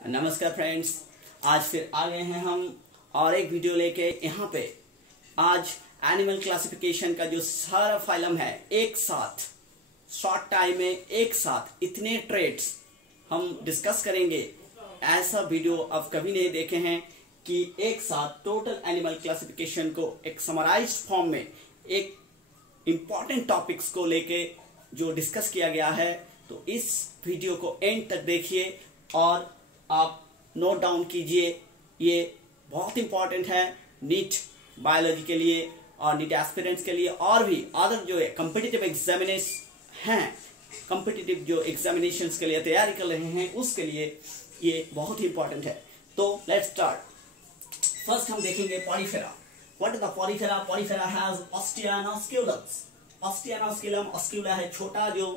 नमस्कार फ्रेंड्स, आज फिर आ गए हैं हम और एक वीडियो लेके। यहाँ पे आज एनिमल क्लासिफिकेशन का जो सारा फाइलम है एक साथ शॉर्ट टाइम में एक साथ इतने ट्रेड्स हम डिस्कस करेंगे। ऐसा वीडियो आप कभी नहीं देखे हैं कि एक साथ टोटल एनिमल क्लासिफिकेशन को एक समराइज्ड फॉर्म में एक इंपॉर्टेंट टॉपिक्स को लेके जो डिस्कस किया गया है। तो इस वीडियो को एंड तक देखिए और आप नोट डाउन कीजिए। ये बहुत इंपॉर्टेंट है नीट बायोलॉजी के लिए और नीट एस्पिरेंट्स के लिए और भी अदर जो है कॉम्पिटिटिव एग्जामिनेशन हैं, कॉम्पिटिटिव जो एग्जामिनेशंस के लिए तैयारी कर रहे हैं उसके लिए ये बहुत ही इंपॉर्टेंट है। तो लेट्स स्टार्ट। फर्स्ट हम देखेंगे Porifera. What is the Porifera? Porifera has ostia and osculums. Ostia and osculum, oscula है छोटा जो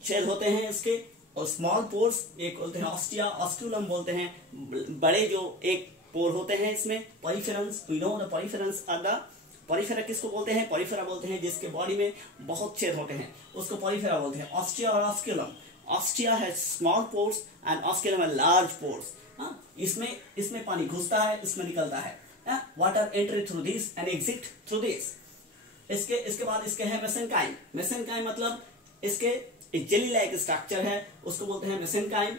छेद होते हैं इसके, और स्मॉल पोर्स एक बोलते हैं ऑस्टिया, ऑस्क्यूलम बोलते हैं बड़े जो एक पोर होते हैं इसमें। Poriferans, we know the poriferans are the Porifera किसको बोलते हैं? पॉलीफेरा बोलते हैं जिसके बॉडी में बहुत छेद होते हैं उसको पॉलीफेरा बोलते हैं। ऑस्टिया और ऑस्क्यूलम, ऑस्टिया है स्मॉल पोर्स एंड ऑस्क्यूलम है लार्ज पोर्स। इसमें पानी घुसता है, इसमें निकलता है, water entry through this and exit through this. इसके बाद इसके है मेसेनकाइम। मेसेनकाइम मतलब इसके एक जेली लाइक स्ट्रक्चर है उसको बोलते हैं मेसेनकाइम।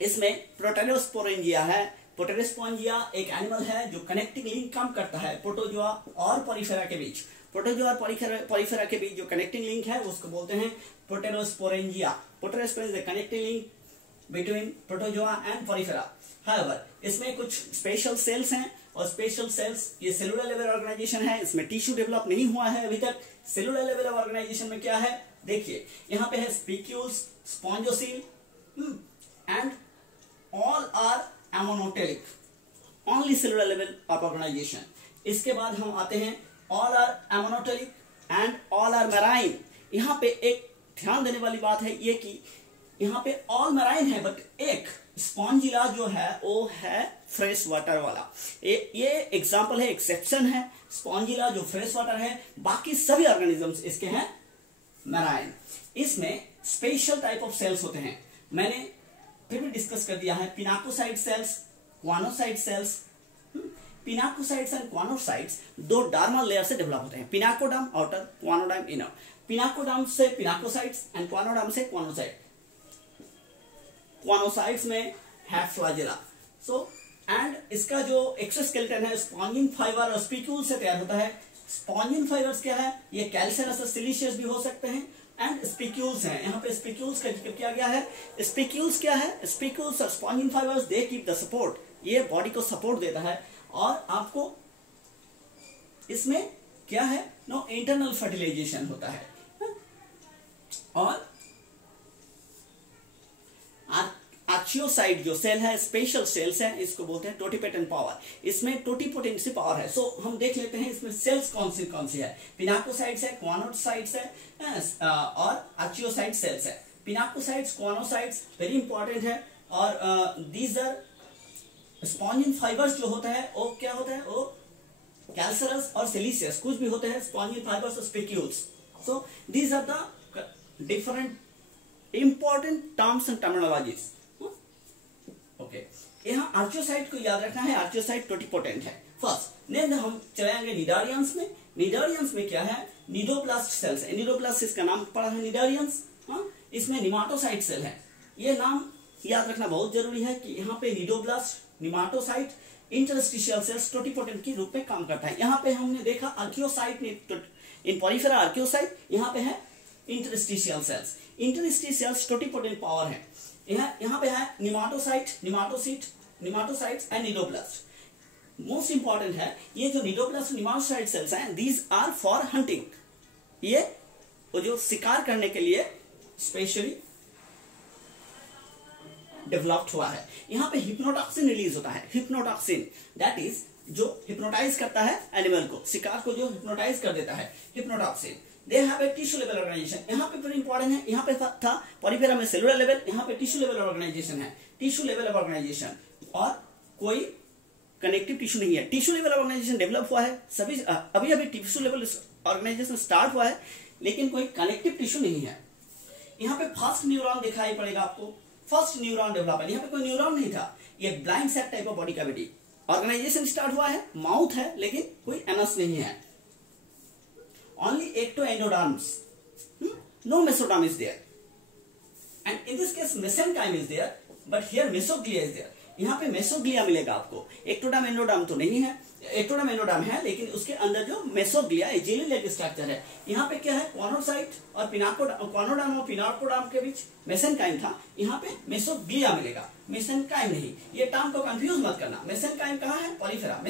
इसमें प्रोटेरोस्पोरेंजिया है। प्रोटेरोस्पोरेंजिया एक एनिमल है जो कनेक्टिंग लिंक काम करता है प्रोटोजोआ और पॉलीफेरा के बीच। प्रोटोजोआ और पॉलीफेरा के बीच जो कनेक्टिंग लिंक है उसको बोलते हैं Proterospongia. Proterospongia connecting link between Protozoa and Porifera. However इसमें कुछ स्पेशल सेल्स हैं और स्पेशल सेल्स ये सेलुलर लेवल ऑर्गेनाइजेशन है, इसमें टिश्यू डेवलप नहीं हुआ है अभी तक। सेलुलर लेवल ऑर्गेनाइजेशन में क्या है देखिए, यहाँ पे है spicules, spongocoel and all are ammonotelic, only cellular level of organization. इसके बाद हम आते हैं all are ammonotelic and all are marine. यहाँ पे एक ध्यान देने वाली बात है ये कि यहाँ पे ऑल मैराइन है बट एक स्पॉन्जिला जो है वो है फ्रेश वाटर वाला। ये एग्जांपल है, एक्सेप्शन है स्पॉन्जिला जो फ्रेश वाटर है, बाकी सभी ऑर्गेनिजम्स इसके हैं मैराइन। इसमें स्पेशल टाइप ऑफ सेल्स होते हैं, मैंने फिर भी डिस्कस कर दिया है। पिनाकोसाइट सेल्स, क्वानोसाइट सेल्स। पिनाकोसाइट्स एंड क्वानोसाइट्स दो डार्मल लेयर से डेवलप होते हैं, पिनाकोडर्म आउटर, क्वानोडर्म इनर। पिनाकोडर्म से पिनाकोसाइट्स एंड क्वानोडर्म से क्वानोसाइट। क्वानोसाइट्स में है फ्लैजेला। एंड इसका जो एक्सोस्केलेटन है स्पॉन्जिन फाइबर और स्पिक्यूल से तैयार होता है। स्पॉन्जिन फाइबर्स क्या है? ये कैल्सियस और सिलिशियस भी हो सकते हैं एंड स्पिक्यूल्स हैं। यहाँ पे स्पिक्यूल्स का जिक्र किया गया है। स्पिक्यूल्स क्या है? स्पिक्यूल्स और spongin fibres they keep the support, ये बॉडी को सपोर्ट देता है। और आपको इसमें क्या है? नो इंटरनल फर्टिलाइजेशन होता है। और आर्चियोसाइट जो सेल है स्पेशल सेल्स है, इसको बोलते हैं टोटिपोटेंट पावर। इसमें टोटिपोटेंसी पावर है। हम देख लेते हैं इसमें सेल्स कौन सी है। पिनाकोसाइट्स है, क्वानोसाइट्स है और आर्चियोसाइट सेल्स है। पिनाकोसाइट्स, क्वानोसाइट्स वेरी इंपॉर्टेंट है। और दीज आर स्पॉन्जिन फाइबर्स जो होता है वो क्या होता है? वो कैल्सियस और सिलिशियस कुछ भी होते हैं, स्पॉन्जिन फाइबर्स और spicules. So these are the different important terms and terminologies. Okay, यहाँ आर्चियोसाइट को याद रखना है, आर्चियोसाइट टोटिपोटेंट है। फर्स्ट नेक्स्ट हम चलेंगे निडारियंस में। निडारियंस में क्या है? निडोप्लास्ट सेल्स है। निडोप्लास्ट इसका नाम पड़ा है निडारियंस। इसमें निमाटोसाइट सेल है। ये नाम याद रखना बहुत जरूरी है कि यहाँ पे निडोप्लास्ट, निमाटोसाइट, इंटरस्टिशियल सेल्स टोटिपोटेंट के रूप में काम करता है। यहाँ पे हमने देखा आर्कियोसाइट इन पॉलीफेरा आर्कियोसाइट, यहाँ पे है interstitial cells. Interstitial totipotent power है। यहाँ पे है निमाटोसाइट, निमाटोसाइट्स एंड निडोप्लास्ट। मोस्ट इंपॉर्टेंट है ये जो निडोप्लास्ट निमाटोसाइट सेल्स हैं, दीज आर फॉर हंटिंग। ये वो जो शिकार करने के लिए स्पेशली डेवलप्ड हुआ है। यहाँ पे हिप्नोटॉक्सिन रिलीज होता है। हिप्नोटॉक्सिन दैट इज जो हिप्नोटाइज करता है एनिमल को, शिकार को जो हिप्नोटाइज कर देता है, hypnotoxin. They have a tissue level organisation. यहाँ पे वेरी इंपॉर्टेंट है, यहाँ पे था पॉलीफेरा में सेलुलर लेवल, यहाँ पे टिश्यू लेवल ऑर्गेनाइजेशन है। टिश्यू लेवल ऑर्गेनाइजेशन और कोई कनेक्टिव टिश्यू नहीं है। टिश्यू लेवल ऑर्गेनाइजेशन डेवलप हुआ है सभी, अभी टिश्यू लेवल ऑर्गेनाइजेशन स्टार्ट हुआ है लेकिन कोई कनेक्टिव टिश्यू नहीं है। यहाँ पे फर्स्ट न्यूरॉन दिखाई पड़ेगा आपको, फर्स्ट न्यूरॉन डेवलप, यहाँ पे कोई न्यूरॉन नहीं था, ये blind sac type of body cavity. Organisation start हुआ है, माउथ है लेकिन कोई एनस नहीं है। Only ectoendoderms, no mesoderm is there, and in this case mesenchyme is there, but here mesoglia is there। यहाँ पे मेसोग्लिया मिलेगा आपको, एक्टोडर्म एंडोडर्म तो नहीं है, एक्टोडर्म एंडोडर्म है लेकिन उसके अंदर जो मेसोग्लिया जेली लाइक स्ट्रक्चर है। यहाँ पे क्या है, कॉर्नोसाइट और कॉर्नोडर्म और पिनाकोडर्म के बीच मेसेनकाइम था, यहाँ पे मेसोग्लिया मिलेगा, मेसेनकाइम नहीं। ये टर्म को कंफ्यूज मत करना, मेसेनकाइम कहाँ है, पॉलीफेरा,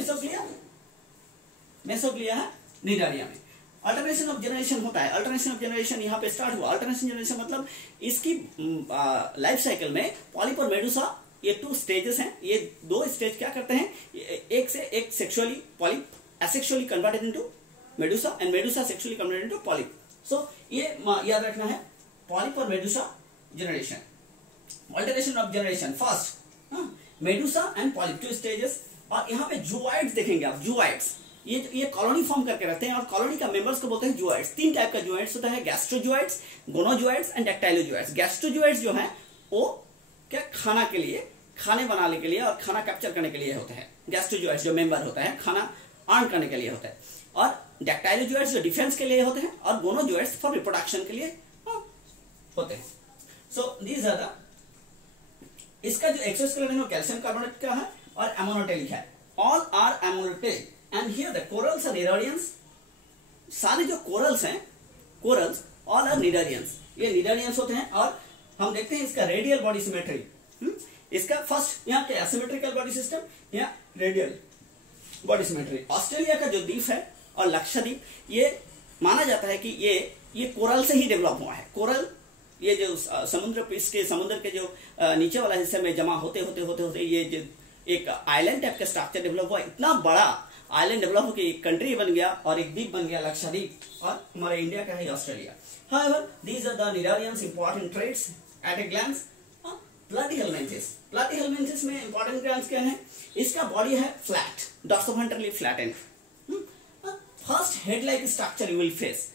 मेसोग्लिया है निडारिया में। अल्टरनेशन ऑफ जनरेशन होता है, अल्टरनेशन ऑफ जनरेशन यहाँ पे स्टार्ट हुआ। अल्टरनेशन जनरेशन मतलब इसकी लाइफ साइकिल में पॉलिप और मेडुसा ये 2 स्टेजेस हैं। ये 2 स्टेज क्या करते हैं, एक से एक sexually polyp asexually converted into medusa and medusa sexually converted into polyp. So ये याद रखना है, पॉलिप और medusa generation. Alternation of generation first medusa and polyp 2 stages. और यहाँ पे जूआइड्स देखेंगे आप, जूआइड्स ये कॉलोनी फॉर्म करके रखते हैं और कॉलोनी का मेंबर्स को बोलते हैं जूआइड्स। 3 टाइप का जूआइड्स होता है, गैस्ट्रोजूआइड्स, गोनोजूआइड्स एंड डैक्टाइलोजूआइड्स। गैस्ट्रोजूआइड्स जो है वो क्या खाना के लिए, खाने बनाने के लिए और खाना कैप्चर करने के लिए होते हैं। गैस्ट्रोजूआइड्स जो मेंबर होता है खाना अर्न करने के लिए होता है, और डैक्टाइलोजूआइड्स जो डिफेंस के लिए होते हैं, और गोनोजूआइड्स फॉर रिप्रोडक्शन के लिए होते हैं। सो दीज आर द, इसका जो एक्सोस्केलेटन है कैल्शियम कार्बोनेट का है और एमोनोटेलिक है। All are ammonotelic and here the corals are cnidarians. सारे जो कोरल्स हैं, कोरल्स ऑल आर निडारियंस, ये निडारियंस होते हैं। और हम देखते हैं इसका रेडियल बॉडी सिमेट्री, इसका फर्स्ट यहाँ के एसिमेट्रिकल बॉडी सिस्टम, यहाँ रेडियल बॉडी सिमेट्री। ऑस्ट्रेलिया का जो द्वीप है और लक्षद्वीप, ये माना जाता है कि ये कोरल से ही डेवलप हुआ है। कोरल ये जो समुद्र पृष्ठ के, समुद्र के जो नीचे वाला हिस्से में जमा होते होते ये जो एक आइलैंड टाइप का स्ट्रक्चर डेवलप हुआ, इतना बड़ा आइलैंड डेवलप होकर एक कंट्री बन गया और एक द्वीप बन गया लक्षद्वीप, और हमारे इंडिया का है Australia. However, these are the Nidarians' important traits at a glance. Platyhelminthes. Platyhelminthes में important glands क्या है? इसका बॉडी है flat, dorsoventral flattened. First head like structure you will face.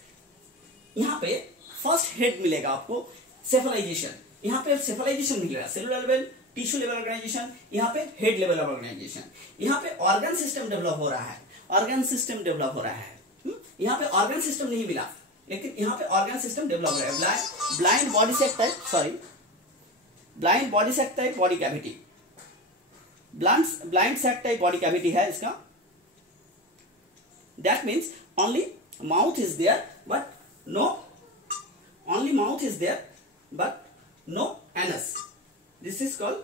यहाँ पे फर्स्ट हेड मिलेगा आपको, सेफलाइजेशन, यहाँ पे सेफलाइजेशन मिलेगा, cellular level, tissue level organisation, यहाँ पे हेड लेवल ऑर्गेनाइजेशन। यहाँ पे ऑर्गन सिस्टम डेवलप हो रहा है, ऑर्गन सिस्टम डेवलप हो रहा है। यहाँ पे ऑर्गन सिस्टम नहीं मिला, लेकिन यहाँ पे ऑर्गन सिस्टम डेवलप हो रहा है। Blind body sac type, sorry blind body sac type body cavity, blind sac type body cavity है इसका। That means only mouth is there but no, only mouth is there but no anus. This is called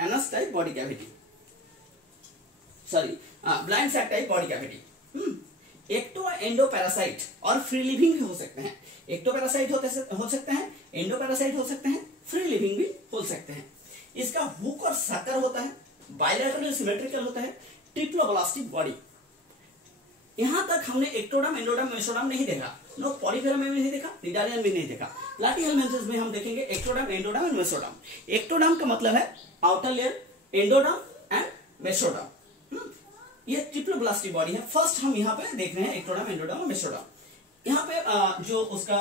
anus type body cavity, sorry blind sac type body cavity. Ecto endo parasite और free living भी हो सकते हैं। Ecto parasite हो सकते हैं, endo parasite हो सकते हैं, फ्री लिविंग भी हो सकते हैं। इसका हुक और सकर होता है, बायलैटरल सिमेट्रिकल होता है, ट्रिप्लोब्लास्टिक बॉडी। यहां तक हमने एक्टोडर्म, एंडोडर्म, मेसोडर्म नहीं देखा, नो पॉलीफेरा में भी नहीं देखा, निडारियन भी नहीं देखा। प्लैटीहेल्मिन्थेस में हम देखेंगे ectoderm, endoderm and mesoderm. Ectoderm का मतलब है outer layer, endoderm and mesoderm. ये ट्रिप्लोब्लास्टिक बॉडी है। फर्स्ट हम यहाँ पे देख रहे हैं एक्टोडर्म, एंडोडर्म और मेसोडर्म। यहाँ पे जो उसका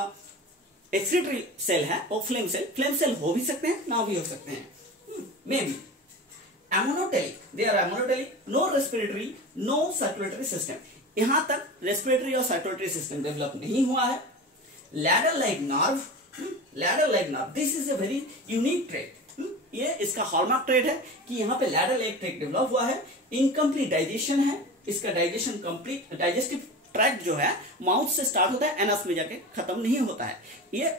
एक्सक्रीटरी सेल है वो फ्लेम सेल हो भी सकते हैं, ना भी हो सकते हैं, maybe. Ammonotelic, they are ammonotelic, no respiratory, no circulatory system. यहां तक रेस्पिरेटरी और सर्कुलेटरी सिस्टम डेवलप नहीं हुआ है। Ladder like nerve, this is a very unique trait. ये इसका हॉलमार्क ट्रेट है कि यहाँ पे लैडर लाइक ट्रेट डेवलप हुआ है। इनकम्प्लीट डाइजेशन है, इसका डाइजेशन कंप्लीट, डाइजेस्टिव ट्रैक्ट जो है माउथ से स्टार्ट होता है, एनस में जाके खत्म नहीं होता है। ये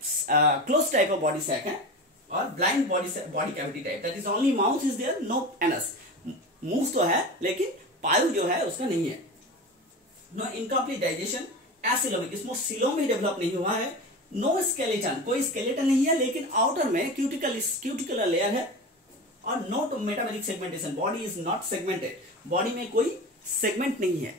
close type of body sac है और blind body cavity type, that is only mouth is there, no anus. Move तो है लेकिन पायु जो है उसका नहीं है। नो इनकम्प्लीट डाइजेशन, एसिलोमिक, इसमें सीलोम भी डेवलप नहीं हुआ है। नो स्केलेटन, कोई स्केलेटन नहीं है, लेकिन आउटर में क्यूटिकल लेयर है। और not metameric segmentation, body is not segmented, body में कोई सेगमेंट नहीं है।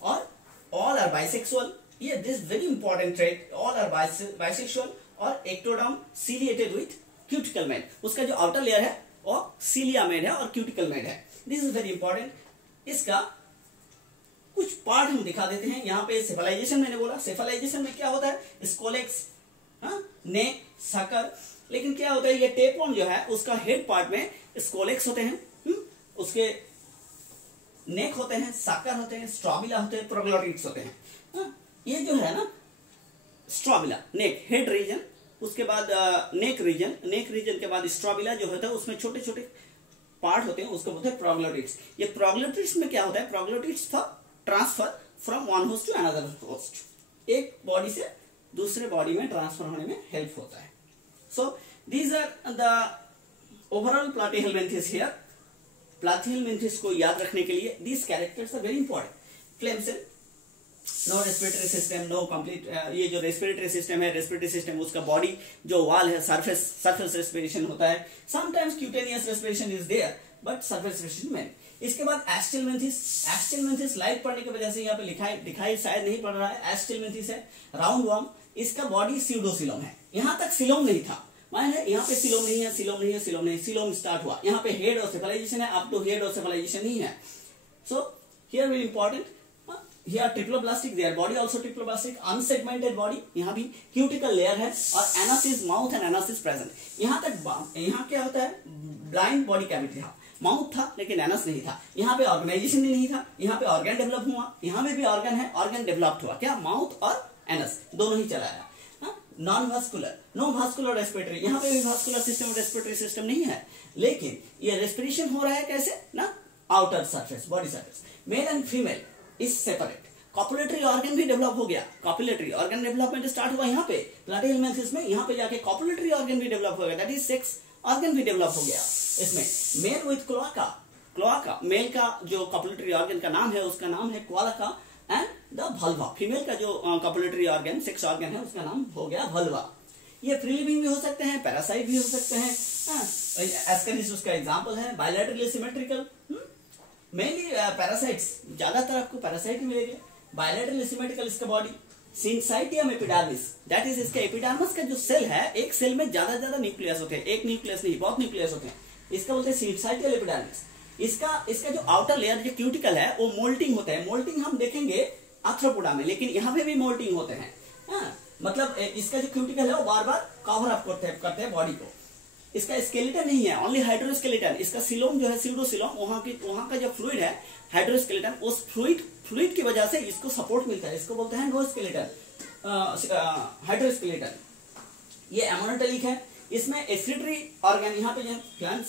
और ऑल आर बाइसेक्सुअल, ये this very important trait, all are bisexual. और ectoderm ciliated with cuticle made, उसका जो आउटर लेयर है वो सीलिया मेड है और क्यूटिकल मेड है। This is very important. इसका कुछ पार्ट हम दिखा देते हैं। यहाँ पे सेफलाइजेशन मैंने बोला, सेफलाइजेशन में क्या होता है, स्कोलेक्स, नेक, सकर, लेकिन क्या होता है, ये टेपवर्म जो है उसका हेड पार्ट में स्कोलेक्स होते हैं, उसके नेक होते हैं, साकर होते हैं, स्ट्रॉबिला होते हैं, प्रोग्लोटिड्स होते हैं। ये जो है ना स्ट्रॉबिला नेक हेड रीजन, उसके बाद नेक रीजन के बाद स्ट्रॉबिला जो होता है उसमें छोटे छोटे पार्ट होते हैं, उसको बोलते हैं प्रोग्लोटिड्स। ये प्रोग्लोटिड्स में क्या होता है, proglottids for transfer from one host to another host, एक बॉडी से दूसरे बॉडी में ट्रांसफर होने में हेल्प होता है। So these are the overall Platyhelminthes here. Platyhelminthes को याद रखने के लिए these characters are very important. Flame cell, no respiratory system, no complete, ये जो रेस्पिरेटरी सिस्टम है, रेस्पिरेटरी सिस्टम उसका बॉडी जो वॉल है सरफेस रेस्पिरेशन होता है, sometimes cutaneous respiration is there but surface respiration में। इसके बाद एस्टिलमेंथिस लाइट पड़ने की वजह से यहाँ पे दिखाई शायद नहीं पड़ रहा है। एस्टिलमेंथिस है राउंड वर्म, इसका बॉडी स्यूडोसिलोम है, यहाँ तक सिलोम नहीं था, मान है यहाँ पे सिलोम नहीं है, सिलोम स्टार्ट हुआ, यहाँ पे हेड और सेफलाइजेशन है, अप टू हेड और सेफलाइजेशन नहीं है। So here very important, here triploblastic, their body also triploblastic, unsegmented body, यहाँ भी क्यूटिकल लेयर है और anus is mouth and anus is present. यहाँ तक यहाँ क्या होता है, ब्लाइंड बॉडी कैविटी था, माउथ था लेकिन एनस नहीं था, यहाँ पे ऑर्गेनाइजेशन नहीं था, यहाँ पे ऑर्गन डेवलप हुआ, यहाँ पे भी ऑर्गन है, ऑर्गन डेवलप्ड हुआ, क्या माउथ और एनस दोनों ही चलाया। Non vascular, no vascular respiratory, यहाँ पे भी वास्कुलर सिस्टम रेस्पिरेटरी सिस्टम नहीं है, लेकिन ये रेस्पिरेशन हो रहा है कैसे ना, outer surface body surface. Mail and female is separate. Copulatory organ भी डेवलप हो गया, कॉपुलेटरी ऑर्गन डेवलपमेंट स्टार्ट हुआ यहाँ पे प्लाटीहेलमिन्थेस में, यहाँ पे जाके कॉपुलेटरी ऑर्गन भी डेवलप हो गया, दैट इज सेक्स ऑर्गन भी डेवलप हो गया इसमें। मेल विथ क्लोआका, मेल का जो कॉपुलेटरी ऑर्गन का नाम है उसका नाम है क्वालाका एंड द वल्वा। फीमेल का जो कॉपुलेटरी ऑर्गन सेक्स ऑर्गन है उसका नाम हो गया वल्वा। ये फ्री लिविंग भी हो सकते हैं, पैरासाइट भी हो सकते हैं, एस्केरिस उसका एग्जांपल है। बायलैटरली सिमेट्रिकल, मेनली पैरासाइट्स, ज्यादातर आपको पैरासाइट मिलेंगे। बायलैटरली सिमेट्रिकल इसका बॉडी। सिंसाइटियम एपिडर्मिस, दैट इज इसका एपिडर्मिस का जो सेल है, एक सेल में ज्यादा न्यूक्लियस होते हैं, एक न्यूक्लियस नहीं बहुत न्यूक्लियस होते हैं, इसका बोलते हैं सिंसाइटियल एपिडर्मिस। इसका जो आउटर लेयर जो क्यूटिकल है वो मोल्टिंग होता है, मोल्टिंग हम देखेंगे आर्थ्रोपोडा में, लेकिन यहाँ पे भी मोल्टिंग होते हैं। मतलब इसका जो क्यूटिकल है वो बार बार कवर अप करते हैं बॉडी को। इसका स्केलेटन नहीं है, ओनली हाइड्रोस्केलेटन। इसका सिलोम जो है स्यूडोसिलोम, वहां का जो फ्लूइड है हाइड्रोस्केलेटन, उस फ्लूइड की वजह से इसको सपोर्ट मिलता है, इसको बोलते हैं नोस्केलेटन, हाइड्रोस्केलेटन। ये एमोनोटेलिक है, इसमें एक्सक्रीटरी ऑर्गन, यहाँ पे जो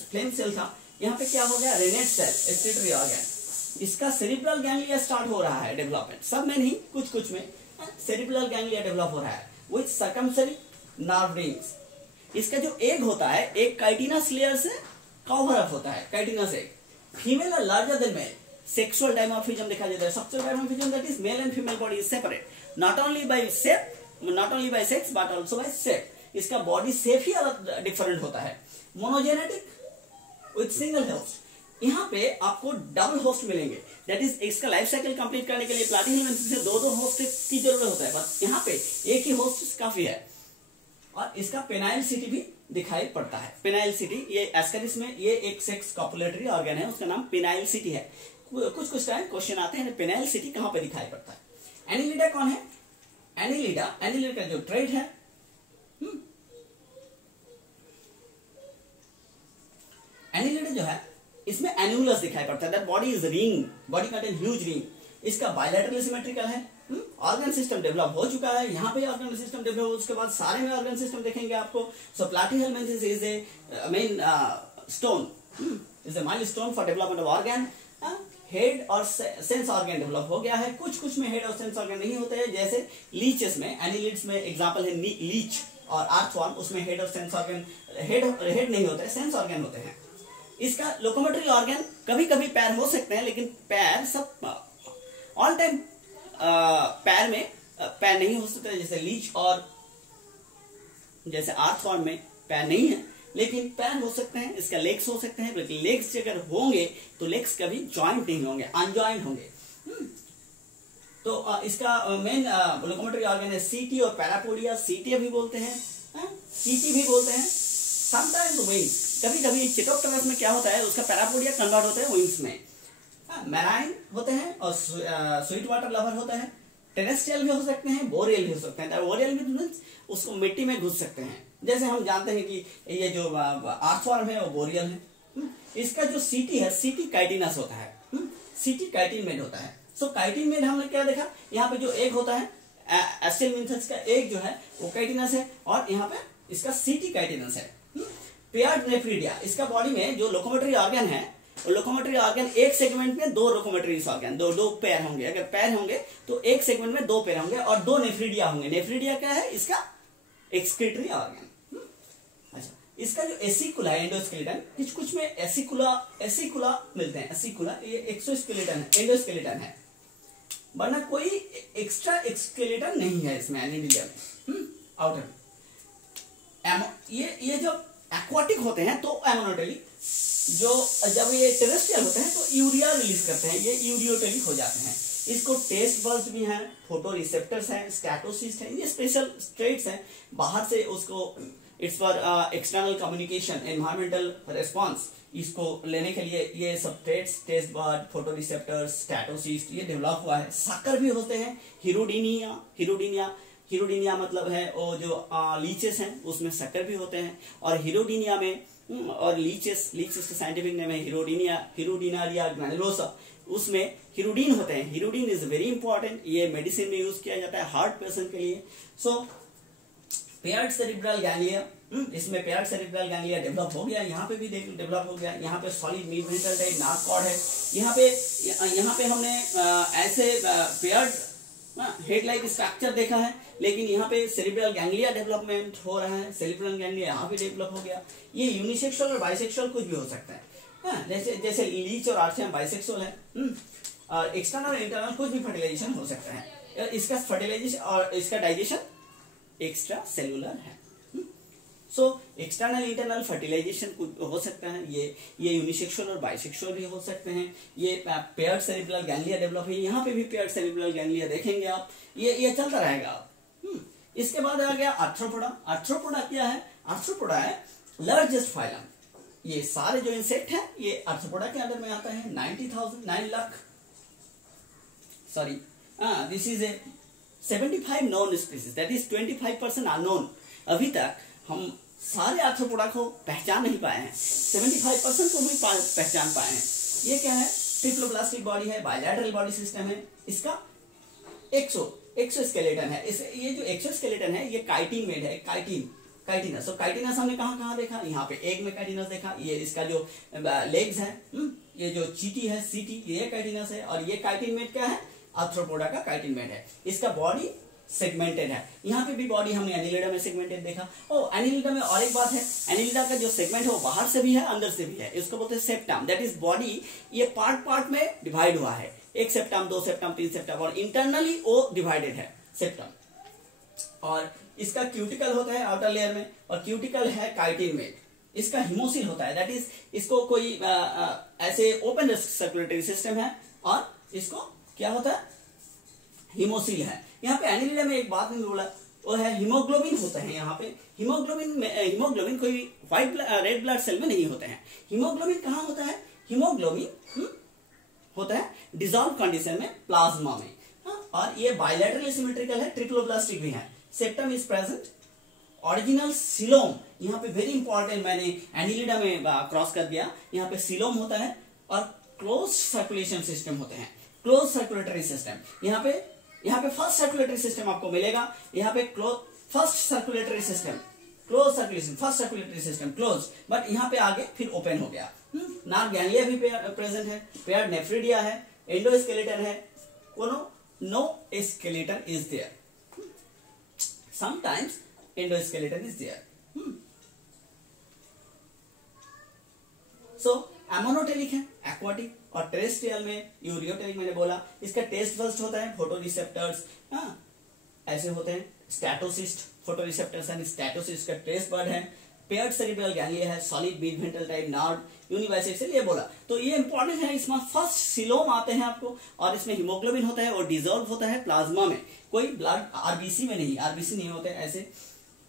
फ्लेम सेल था, यहाँ पे क्या हो गया, रेनेट सेल, एक्सक्रीटरी ऑर्गन। इसका सेरिब्रल गैंग्लिया स्टार्ट हो रहा है डेवलपमेंट, सब में नहीं कुछ में सेरिब्रल गैंग्लिया डेवलप हो रहा है विथ सर्कमसेरी नर्व रिंग्स। इसका जो एग होता है, एक काइटिनस लेयर से कवर अप होता है, chitinous egg. Female are larger than male, sexual dimorphism देखा जाता है। Sexual dimorphism that is male and female body is separate, not only by sex but also by shape. इसका body shape ही अलग different होता है। मोनोजेनेटिक विथ सिंगल होस्ट, यहाँ पे आपको डबल होस्ट मिलेंगे, दैट इज इसका लाइफ साइकिल कंप्लीट करने के लिए प्लाटीहेलमिन्थेस से दो होस्ट की जरूरत होता है, बस यहाँ पे एक ही होस्ट काफी है। और इसका पेनाइल सिटी भी दिखाई पड़ता है। पेनाइल सिटी, ये एस्केरिस में ये एक सेक्स कॉपुलेटरी ऑर्गन है, उसका नाम पेनाइल सिटी है। कुछ टाइम क्वेश्चन आते हैं पेनाइल सिटी कहां पे दिखाई पड़ता है। एनिलिडा कौन है, एनिलिडा का जो ट्रेड है, एनिलिडा जो है इसमें एन्यूलस दिखाई पड़ता है, that body is ring, body contain huge ring. इसका बायलैटरली सिमेट्रिकल है, ऑर्गन सिस्टम डेवलप हो चुका है, यहाँ पे ऑर्गन सिस्टम डेवलप हो, उसके बाद सारे में ऑर्गन सिस्टम देखेंगे आपको। So Platyhelminthes is a main stone, is a milestone for development of organ. Head और सेंस ऑर्गन डेवलप हो गया है, कुछ में हेड और सेंस ऑर्गन नहीं होते हैं, जैसे लीचेस में, एनिलिड्स में एग्जांपल है लीच और आर्थवर्म, उसमें हेड और सेंस ऑर्गन, हेड नहीं होता है, सेंस ऑर्गन होते हैं। इसका लोकोमोटरी ऑर्गन, कभी कभी पैर हो सकते हैं, लेकिन पैर सब ऑल टाइम पैर में पैर नहीं हो सकते, जैसे लीच और जैसे आर्थवर्म में पैर नहीं है, लेकिन पैर हो सकते हैं। इसका लेग्स हो सकते हैं, लेकिन लेग्स अगर होंगे तो लेग्स कभी जॉइंट नहीं होंगे, अनजॉइंट होंगे। तो इसका मेन लोकोमोटरी ऑर्गन है सीटी और पैरापोडिया, सीटी भी बोलते हैं, सीटी भी बोलते हैं। समटाइम्स विंग्स, कभी चिटोप्टेरस में क्या होता है, उसका पैरापोडिया कन्वर्ट होता है विंग्स में। मैराइन होते हैं और स्वीट वाटर लवर होता है। टेरेस्ट्रियल भी हो सकते हैं, बोरियल भी हो सकते हैं। बोरियल भी उसको मिट्टी में घुस सकते हैं, जैसे हम जानते हैं कि ये जो आर्थवर्म है वो बोरियल है। इसका जो सीटी है, सीटी काइटिनस होता है, सीटी काइटिन मेड होता है। सो काइटिन मेड हमने क्या देखा, यहाँ पे जो एग होता है एस्टेलमिन्थस का एग जो है वो काइटिनस है, और यहाँ पे इसका सीटी काइटिनस है। पेयर्ड नेफ्रिडिया, इसका बॉडी में जो लोकोमोटरी ऑर्गन है, लोकोमोटरी ऑर्गन एक सेगमेंट में दो लोकोमोटरी ऑर्गन, दो पैर होंगे। अगर पैर होंगे तो एक सेगमेंट में दो पैर होंगे और दो नेफ्रिडिया होंगे। नेफ्रिडिया क्या है, इसका एक्सक्रीटरी ऑर्गन। अच्छा, इसका जो एसिकुला है एंडोस्केलेटन, कुछ में एसिकुला मिलते हैं, एसिकुला ये एक्सोस्केलेटन है, एंडोस्केलेटन है, वरना कोई एक्स्ट्रा एक्सकेलेटन नहीं है इसमें एनिमिलिया में। आउटर ये जो एक्वाटिक होते हैं तो एमोनोटेलिक, जो जब ये टेरेस्ट्रियल होते हैं तो यूरिया रिलीज करते हैं, ये यूरियोटेलिक हो जाते हैं। इसको टेस्ट बल्ब भी हैं, फोटो रिसेप्टर्स हैं, स्टैटोसिस्ट हैं, ये स्पेशल स्ट्रेट्स हैं। बाहर से उसको it's for external communication, environmental response, इसको लेने के लिए ये सब traits, taste bud, photo receptors, statocyst ये डेवलप हुआ है। साकर भी होते हैं, हिरोडिनिया मतलब है वो जो लीचेस हैं उसमें शक्कर भी होते हैं। और हिरोडिनिया में और लीचेस का साइंटिफिक नेम है हिरोडिनारिया ग्रैनुलोसा, उसमें हिरोडिन होते हैं। हिरोडिन इज वेरी इंपॉर्टेंट, ये मेडिसिन में यूज किया जाता है हार्ट पेशेंट के लिए। सो पेयर्ड सेरिब्रल गैंग्लिया, इसमें पेयर्ड सेरिब्रल गैंग्लिया डेवलप हो गया, यहाँ पे भी डेवलप हो गया। यहाँ पे solid mid ventral type nerve cord है। यहाँ पे हमने ऐसे पेयर्ड हेड लाइक स्ट्रक्चर देखा है, लेकिन यहाँ पे सेरिब्रल गैंग्लिया डेवलपमेंट हो रहा है। सेरिब्रल गैंग्लिया यहाँ पे डेवलप हो गया। ये यूनिसेक्सुअल और बाइसेक्सुअल कुछ भी हो सकता है, जैसे लीच और आर्थियम बाइसेक्सुअल है। और एक्सटर्नल और इंटरनल कुछ भी फर्टिलाइजेशन हो सकता है। इसका फर्टिलाइजेशन और इसका डाइजेशन एक्स्ट्रा सेलुलर है। सो एक्सटर्नल इंटरनल फर्टिलाइजेशन हो सकता है, ये यूनिसेक्सुअल और बाइसेक्सुअल भी हो सकते हैं। ये पेयर्ड सेरिब्रल गैंग्लिया डेवलप है, यहाँ पे भी पेयर्ड सेरिब्रल गैंग्लिया देखेंगे आप, ये चलता रहेगा। इसके बाद आ गया आर्थ्रोपोडा। आर्थ्रोपोडा क्या है, आर्थ्रोपोडा है लार्जेस्ट फाइलम। ये सारे जो इंसेक्ट हैं ये आर्थ्रोपोडा के अंडर में आता है। 9 lakh this is a 75 known species, that is 25% unknown. अभी तक हम सारे आर्थ्रोपोडा को पहचान नहीं पाए हैं, 75% को भी पहचान पाए हैं। ये क्या है, ट्रिप्लोब्लास्टिक बॉडी है, बायलैटरल बॉडी सिस्टम है। इसका एक्सोस्केलेटन है। ये जो एक्सोस्केलेटन है ये काइटिन मेड है, काइटिनस। तो काइटिनस हमने कहाँ देखा, यहाँ पे एग में काइटिनस देखा। ये इसका जो लेग्स है, ये जो चीटी है सीटी, ये काइटिनस है। और ये काइटिन मेड क्या है, आर्थ्रोपोडा का काइटिन मेड है। इसका बॉडी सेगमेंटेड है। यहाँ पे भी बॉडी हमने एनिलिडा में सेगमेंटेड देखा। एनिलिडा में और एक बात है, एनिलिडा का जो सेगमेंट है वो बाहर से भी है अंदर से भी है। इसको बोलते हैं सेप्टम, दैट इज बॉडी ये पार्ट में डिवाइड हुआ है, 1 सेप्टम 2 सेप्टम 3 सेप्टम, और इंटरनली वो डिवाइडेड है सेप्टम। और इसका क्यूटिकल होता है आउटर लेयर में, और क्यूटिकल है काइटिन मेड। इसका हिमोसिल होता है, दैट इज इसको कोई ऐसे ओपन सर्कुलेटरी सिस्टम है, और इसको क्या होता है, हिमोसिल है। यहाँ पे एनिलिडा में एक बात नहीं बोला, वो है हीमोग्लोबिन होता है। यहाँ पे हीमोग्लोबिन कोई व्हाइट रेड ब्लड सेल में नहीं होते हैं। हीमोग्लोबिन कहाँ होता है, हीमोग्लोबिन होता है डिसॉल्व कंडीशन में प्लाज्मा में। और ये बायलैटरल सिमेट्रिकल है, ट्रिप्लोब्लास्टिक भी है। Septum is present, original coelom, यहाँ पे वेरी इंपॉर्टेंट, मैंने एनिलिडा में क्रॉस कर दिया। यहाँ पे सिलोम होता है और क्लोज सर्कुलेशन सिस्टम होते हैं, क्लोज सर्कुलेटरी सिस्टम। यहाँ पे फर्स्ट सर्कुलेटरी सिस्टम आपको मिलेगा, यहाँ पे first circulatory system close circulation, first circulatory system close, but यहाँ पे आगे फिर ओपन हो गया। नार्व गैंग्लिया भी प्रेजेंट है, पेयर्ड नेफ्रिडिया है, एंडोस्केलेटन है, no skeleton is there, sometimes endoskeleton is there. So ammonotelic है, एक्वाटिक, और टेरेस्ट्रियल में यूरियोटेलिक मैंने बोला। इसका टेस्ट फर्स्ट होता है, फोटो रिसेप्टर्स ऐसे होते हैं, statocyst, photo receptors and statocyst का टेस्ट बर्ड है। पेयर्ड सेरिब्रल गैंग्लिया है, solid mid ventral type nerve, unibisexual, ये बोला। तो ये इंपॉर्टेंट है, इसमें फर्स्ट सिलोम आते हैं आपको, और इसमें हीमोग्लोबिन होता है और डिजोल्व होता है प्लाज्मा में, कोई ब्लड आरबीसी में नहीं, आरबीसी नहीं होते ऐसे।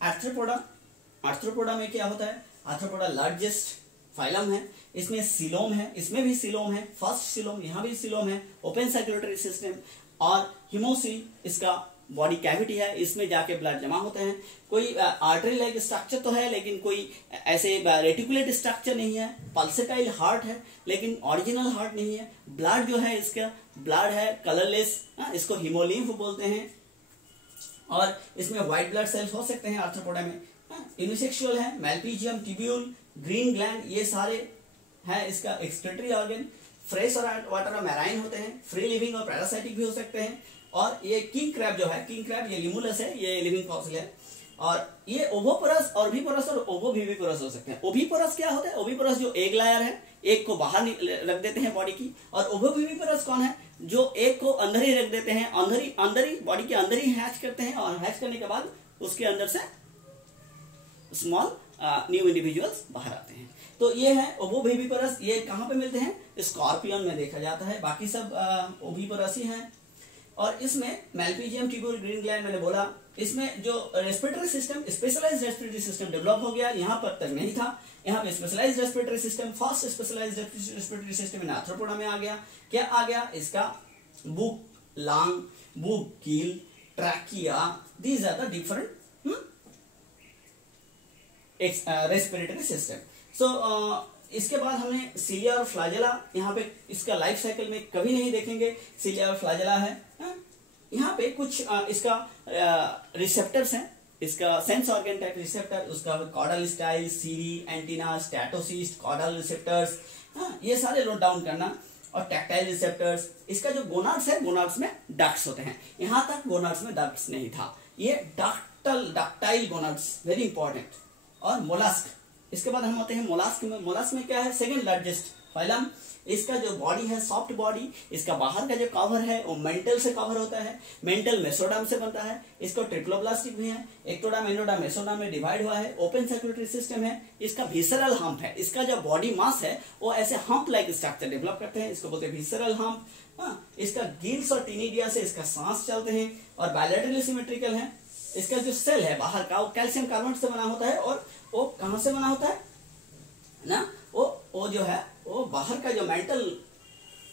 आर्थ्रोपोडा में क्या होता है, आर्थ्रोपोडा लार्जेस्ट फाइलम है, इसमें सिलोम है, इसमें भी सिलोम है, फर्स्ट सिलोम, यहाँ भी सिलोम है, ओपन सर्कुलेटरी सिस्टम, और हिमोसिल इसका बॉडी कैविटी है, इसमें जाके ब्लड जमा होते हैं। कोई आर्टरी लाइक स्ट्रक्चर तो है, लेकिन कोई ऐसे रेटिकुलेट स्ट्रक्चर नहीं है। पल्सेटाइल हार्ट है, लेकिन ओरिजिनल हार्ट नहीं है। ब्लड जो है इसका ब्लड है कलरलेस, इसको हीमोलिम्फ बोलते हैं। और इसमें व्हाइट ब्लड सेल्स हो सकते हैं आर्थ्रोपोडा में। यूनिसेक्सुअल है, मैल्पीजियम, ट्यूब्यूल, ग्रीन ग्लैंड, ये सारे है इसका एक्सक्रीटरी ऑर्गन। फ्रेश और वाटर मैराइन होते हैं, फ्री लिविंग और पैरासाइटिक भी हो सकते हैं। और ये किंग क्रैब जो है, किंग क्रैब ये लिमुलस है, ये लिविंग फॉसिल है। और ये ओविपोरस, ऑर्बिपोरस और ओवोविविपोरस हो सकते हैं। ओविपोरस क्या होता है? ओविपोरस जो एग लायर है, एक को बाहर रख देते हैं बॉडी की। और ओवोविविपोरस कौन है? जो एक को अंदर ही रख देते हैं, अंदर ही बॉडी के अंदर ही हैच करते हैं, और हैच करने के बाद उसके अंदर से स्मॉल न्यू इंडिविजुअल्स बाहर आते हैं। तो ये है ओवोविविपोरस। ये कहाँ पे मिलते हैं? स्कॉर्पियन में देखा जाता है, बाकी सब ओविपोरस ही है। और इसमें मैल्पीजियम, ट्यूब्यूल, ग्रीन ग्लैंड मैंने बोला। इसमें जो respiratory system, specialized respiratory system develop हो गया, यहाँ पर तक नहीं था। यहाँ पे specialized respiratory system, first specialized respiratory system in Arthropoda में आ गया। क्या आ गया? इसका book lung, book gill, trachea, these are the different respiratory system. So इसके बाद हमने सिलिया और फ्लैजेला, यहाँ पे इसका लाइफ साइकिल में कभी नहीं देखेंगे। सिलिया और फ्लैजेला है। यहाँ पे कुछ इसका रिसेप्टर्स हैं, इसका सेंस ऑर्गन टाइप रिसेप्टर, उसका कॉर्डल स्टाइल, सीरी, एंटीना, स्टैटोसिस्ट, कॉर्डल रिसेप्टर्स, ये सारे नोट डाउन करना। और टैक्टाइल रिसेप्टर्स, इसका जो गोनाड्स है, गोनाड्स में डक्ट्स होते हैं। यहां तक गोनाड्स में डक्ट्स नहीं था, ये डक्टाइल गोनाड्स, वेरी इंपॉर्टेंट। और मोलस्क, इसके बाद हम आते हैं मोलस्क में। मोलस्क में क्या है? Second largest phylum. इसका जो बॉडी है सॉफ्ट बॉडी, इसका बाहर का जो कवर है वो मेंटल से कवर होता है, मेंटल मेसोडर्म से बनता है। इसको ट्रिप्लोब्लास्टिक भी है, एक्टोडर्म, एंडोडर्म, मेसोडर्म में डिवाइड हुआ है। ओपन सर्कुलेटरी सिस्टम है। इसका विसरल हम्प है, इसका जो बॉडी मास है वो ऐसे हम्प लाइक स्ट्रक्चर डेवलप करते हैं, इसको बोलते हैं विसरल हम्प। इसका गिल्स और टीनिडिया से इसका सांस चलते हैं। और बायलैटरली सिमेट्रिकल है। इसका जो सेल है बाहर का वो कैल्शियम कार्बोनेट से बना होता है। और वो कहां से बना होता है ना? वो जो है वो बाहर का जो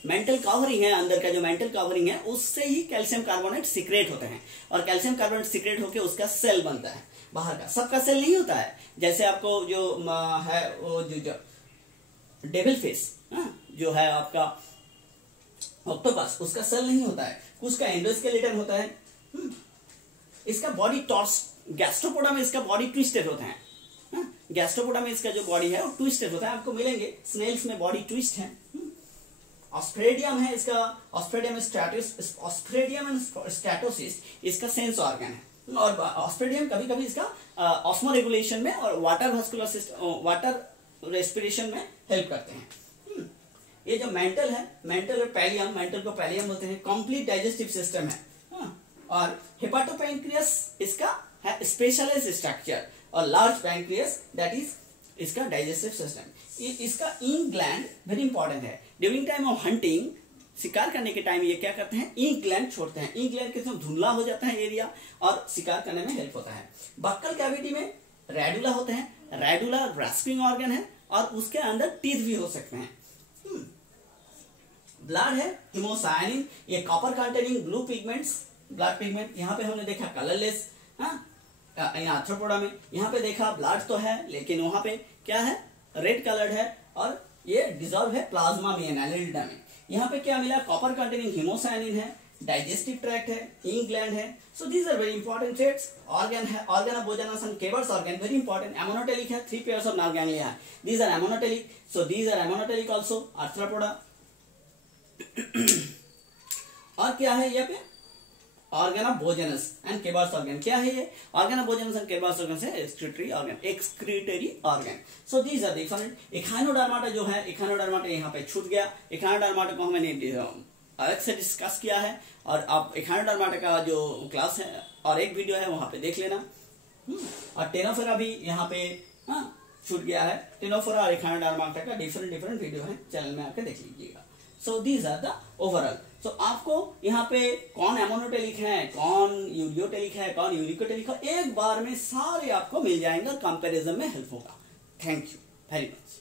मेंटल कवरिंग है, अंदर का जो मेंटल कवरिंग है, उससे ही कैल्शियम कार्बोनेट सीक्रेट होते हैं। और कैल्शियम कार्बोनेट सीक्रेट होकर उसका सेल बनता है बाहर का। सबका सेल नहीं होता है। जैसे आपको जो है वो जो डेविल फिश जो है आपका ऑक्टोपस, उसका सेल नहीं होता है, कुछ का एंडोस्केलेटन होता है। इसका बॉडी टॉर्स, गैस्ट्रोपोडा में इसका बॉडी ट्विस्टेड होता है। गैस्ट्रोपोडा में इसका जो बॉडी है वो ट्विस्टेड होता है, आपको मिलेंगे। स्नेल्स में बॉडी ट्विस्ट है। ऑस्ट्रेडियम है इसका, ऑस्ट्रेडियम एंड स्टैटोसिस्ट इसका सेंस ऑर्गन है। और ऑस्ट्रेडियम कभी कभी इसका ऑस्मो रेगुलेशन में और water vascular system, water respiration में हेल्प करते हैं। ये जो मेंटल है, मेंटल पैलियम, मेंटल को पैलियम बोलते हैं, कंप्लीट डाइजेस्टिव सिस्टम है। और हेपाटोपैंक्रियास इसका है स्पेशलाइज्ड स्ट्रक्चर। और लार्ज पैंक्रियास दैट इज इसका डाइजेस्टिव सिस्टम। इसका इंक ग्लैंड वेरी इंपॉर्टेंट है। ड्यूरिंग टाइम ऑफ हंटिंग, शिकार करने के टाइम ये क्या करते हैं? इंक ग्लैंड छोड़ते हैं। इंक ग्लैंड के धुंधला हो जाता है एरिया और शिकार करने में हेल्प होता है। बक्कल कैविटी में रेडुला होते हैं, रेडुला ग्रास्पिंग ऑर्गन है और उसके अंदर टीथ भी हो सकते हैं। ब्लड है हिमोसायनिन, ये copper containing blue pigments, blood pigment. यहाँ पे हमने देखा कलरलेस आर्थ्रोपोडा में। यहाँ पे देखा ब्लड तो है लेकिन वहां पे क्या है? रेड कलर्ड है और ये डिजॉल्व है प्लाज्मा में, एनालिडा में। यहाँ पे क्या मिला? कॉपर कंटेनिंग हिमोसायनिन है, डाइजेस्टिव ट्रैक्ट है, इंक ग्लैंड है। So these are very important traits. Organ है, organ of Bojanus and Keber's organ, very important. Ammonotelic है, 3 पेयर्स ऑफ नर्व गैंग्लिया है, these are ammonotelic. So these are ammonotelic also Arthropoda. और क्या है यहाँ पे? Organ of Bojanus and Keber's organ. क्या है ये? Organ of Bojanus and Keber's organ से excretory organ. So these are different. एखाइनोडर्माटा जो है, एखाइनोडर्माटा यहाँ पे छूट गया। एखाइनोडर्माटा को हमने अलग से डिस्कस किया है और आप एखाइनोडर्माटा का जो क्लास है और एक वीडियो है वहां पे देख लेना। और टेनोफोरा भी यहाँ पे छूट गया है। टेनोफोरा और एखाइनोडर्माटा का डिफरेंट वीडियो है, चैनल में आकर देख लीजिएगा। So these are the overall. तो आपको यहाँ पे कौन एमोनोटेलिक है, कौन यूरियोटेलिक है, कौन यूरिकोटेलिक है, एक बार में सारे आपको मिल जाएंगे, कंपैरिजन में हेल्प होगा। Thank you very much.